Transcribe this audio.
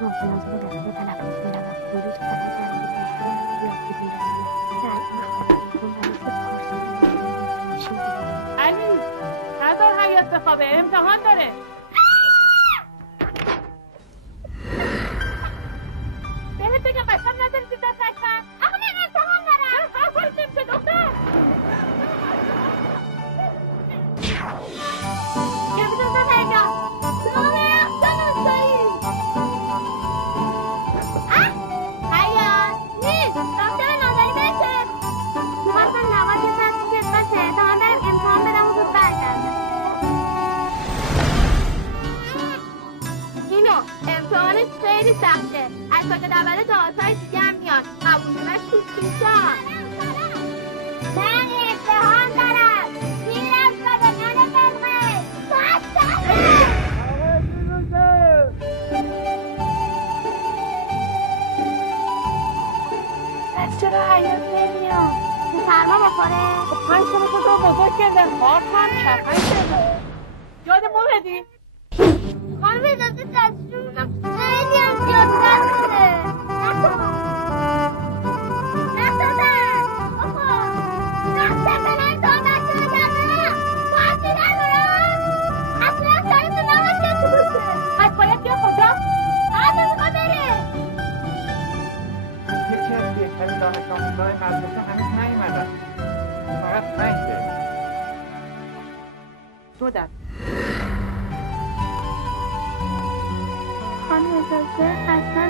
اسمم پلازه رو به تلفظ می‌روم. وجود فقط جلبی تشکیل یادگیری می‌رسیم. در این خانه مثل پارسال میشیم دیگه. علی نظر حیات بخوابه، امتحان داره. بهت بگم قسم نداری تو دست نکن. آقا من امتحان دارم. حرفش نمیشه دختر. کپیتان زفر جان، شما به اقسام افتایی. حیات نیست. دکتر نظری بشه. میخواستم نقاط یه ساعت پیشت باشه تا من برم امتحان بدم و زود برگردم. اینو امتحانش خیلی سخته. از ساکت اوله تا آثار دیگه هم میاد. قبولونش تو سیسان. من امتحان دارم. این از بدنان فرقه. ساعت ساعته. پس چرا حیات نمیاد؟ سرما بخوره؟ 5 سال خود رو بزرگ کردن. خواب هم چرخن شده. یاد موهدی؟ خانم اجازه دستشون خیلی هم زیاد دست شده. نفتادن بابا نفتادن امتحان بچه رو کردن. پارتی ندارن. اصلا سریف نماشه تو بوده. پس باید بیا کجا؟ آده میخوا بره. یکی از بهترین دانش آموزهای مدرسه هنوز نیومدن. فقط 5 دقیقه. 2 دقیقه. خانم اجازه اصلا